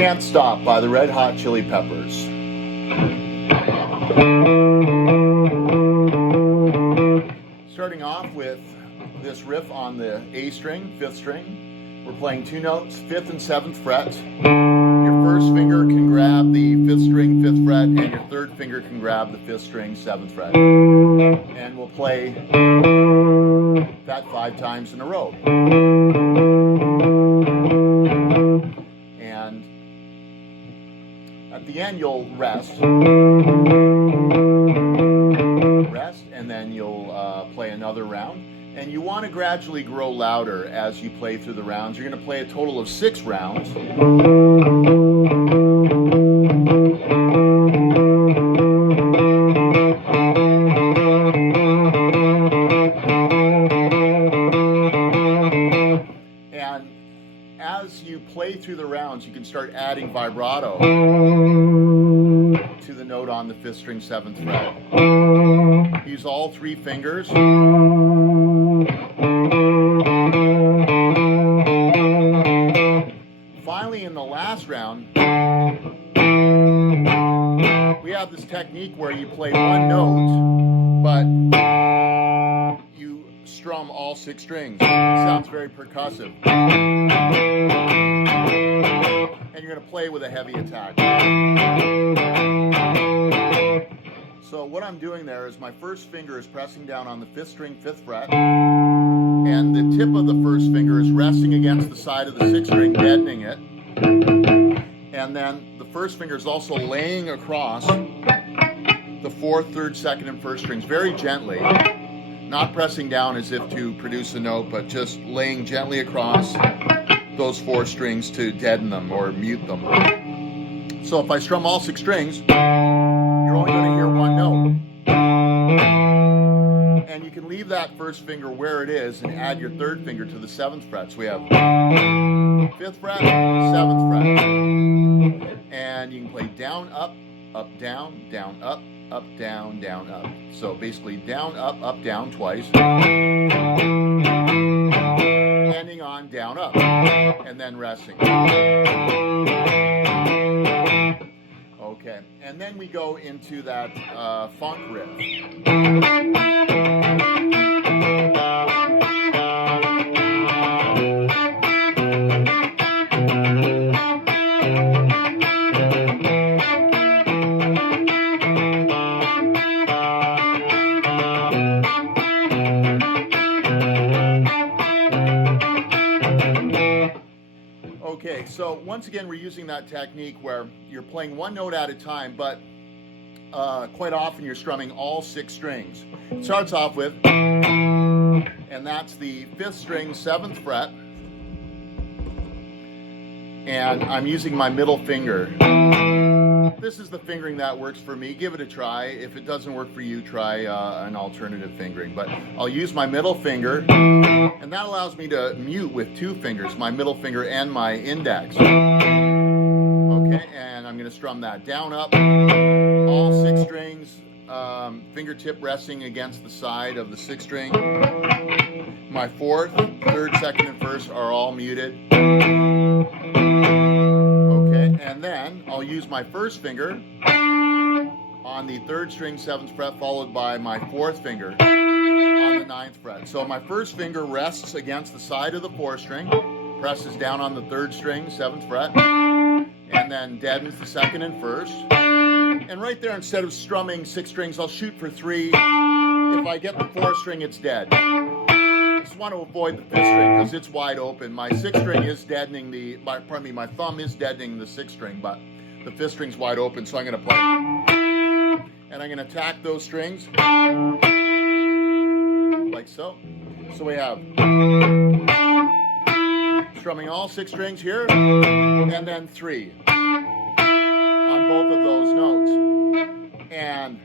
Can't Stop by the Red Hot Chili Peppers. Starting off with this riff on the A string, 5th string. We're playing 2 notes, 5th and 7th fret. Your first finger can grab the 5th string, 5th fret, and your third finger can grab the 5th string, 7th fret. And we'll play that 5 times in a row. And at the end you'll rest, and then you'll play another round. And you want to gradually grow louder as you play through the rounds. You're going to play a total of 6 rounds. And as you play through the rounds, you can start adding vibrato to the note on the 5th string, 7th fret. Use all 3 fingers. Finally, in the last round, we have this technique where you play 1 note, but you strum all 6 strings. It sounds very percussive. And you're going to play with a heavy attack. So what I'm doing there is my first finger is pressing down on the 5th string, 5th fret, and the tip of the first finger is resting against the side of the 6th string, deadening it. And then the first finger is also laying across the 4th, 3rd, 2nd, and 1st strings very gently, not pressing down as if to produce a note, but just laying gently across those 4 strings to deaden them or mute them. So if I strum all 6 strings, you're only going to hear 1 note. And you can leave that first finger where it is and add your 3rd finger to the 7th fret. So we have 5th fret, 7th fret. And you can play down, up, down, up, down, up. So basically down, up, down twice. Ending on down, up. And then resting. Okay, and then we go into that funk riff. Okay, so once again we're using that technique where you're playing 1 note at a time, but quite often you're strumming all 6 strings. It starts off with, and that's the 5th string, 7th fret, and I'm using my middle finger. This is the fingering that works for me. Give it a try. If it doesn't work for you, try an alternative fingering. But I'll use my middle finger, and that allows me to mute with 2 fingers, my middle finger and my index. Okay, and I'm going to strum that down, up, all 6 strings, fingertip resting against the side of the 6th string. My 4th, 3rd, 2nd, and 1st are all muted. And then I'll use my first finger on the 3rd string, 7th fret, followed by my 4th finger on the 9th fret. So my first finger rests against the side of the 4th string, presses down on the 3rd string, 7th fret, and then deadens the 2nd and 1st. And right there, instead of strumming 6 strings, I'll shoot for 3. If I get the 4th string, it's dead. I just want to avoid the 5th string because it's wide open. My 6th string is deadening my thumb is deadening the 6th string, but the 5th string's wide open, so I'm going to play. And I'm going to attack those strings like so. So we have strumming all 6 strings here, and then 3 on both of those notes. And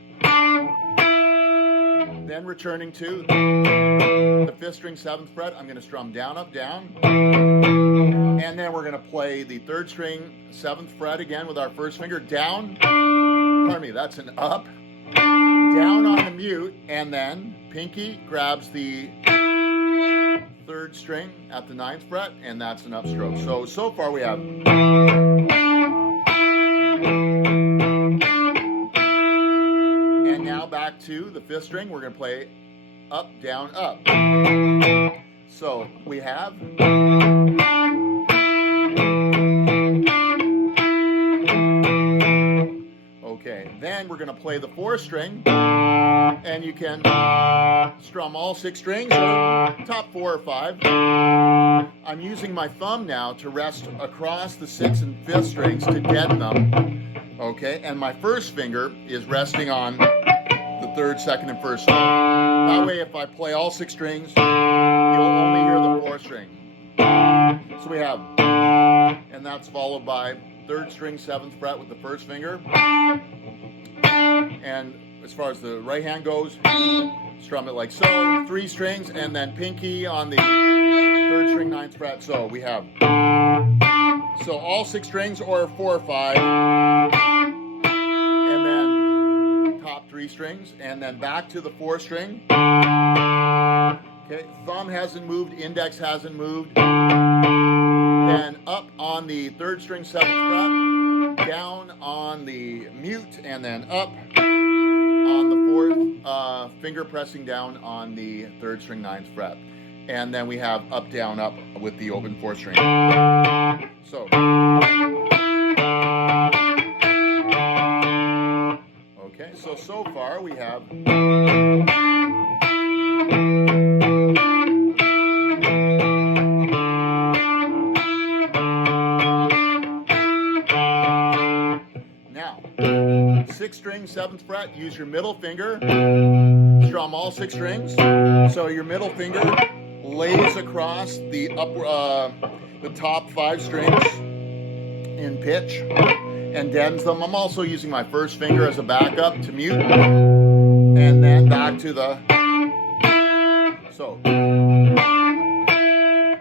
then returning to the 5th string, 7th fret, I'm going to strum down, up, down. And then we're going to play the 3rd string, 7th fret again with our first finger, down. Pardon me, that's an up. Down on the mute, and then pinky grabs the 3rd string at the 9th fret, and that's an upstroke. So far we have fifth string, we're going to play up, down, up. So we have okay, then we're going to play the fourth string, and you can strum all 6 strings or top 4 or 5. I'm using my thumb now to rest across the 6th and 5th strings to deaden them. Okay, and my first finger is resting on the 3rd, 2nd, and 1st string. That way, if I play all 6 strings, you'll only hear the 4th string. So we have, and that's followed by 3rd string, 7th fret with the 1st finger. And as far as the right hand goes, strum it like so, 3 strings, and then pinky on the 3rd string, 9th fret. So we have, so all 6 strings or 4 or 5, and then top 3 strings, and then back to the 4th string. Okay, thumb hasn't moved, index hasn't moved. Then up on the 3rd string, 7th fret, down on the mute, and then up on the 4th, finger pressing down on the 3rd string, 9th fret. And then we have up, down, up with the open 4th string. So, okay, so far we have now 6th string, 7th fret, use your middle finger, strum all 6 strings. So your middle finger lays across the top 5 strings in pitch and deadens them. I'm also using my first finger as a backup to mute, and then back to the, so,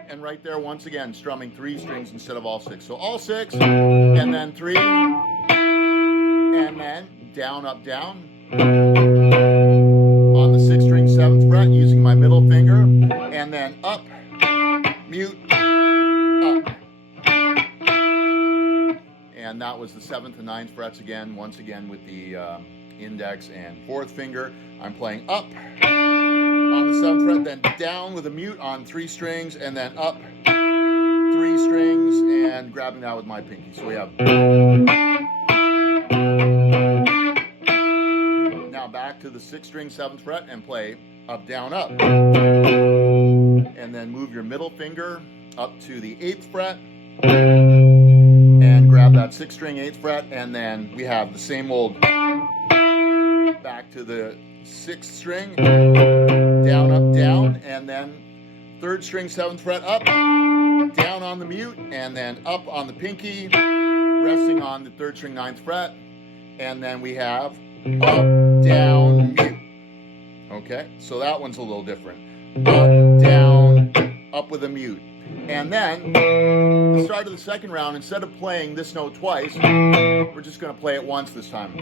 and right there once again strumming 3 strings instead of all 6. So all 6, and then 3, and then down, up, down on the 6th string, 7th fret using my middle finger, and then up, mute, up. And that was the 7th and 9th frets again, once again with the index and 4th finger. I'm playing up on the 7th fret, then down with a mute on 3 strings, and then up 3 strings, and grabbing that with my pinky. So we have, now back to the 6th string, 7th fret, and play up, down, up. And then move your middle finger up to the 8th fret, and grab that 6th string, 8th fret, and then we have the same old, back to the 6th string, down, up, down, and then 3rd string, 7th fret, up, down on the mute, and then up on the pinky, resting on the 3rd string, 9th fret, and then we have up, down, mute. Okay, so that one's a little different. Up, down, up with a mute. And then, the start of the second round, instead of playing this note twice, we're just going to play it once this time.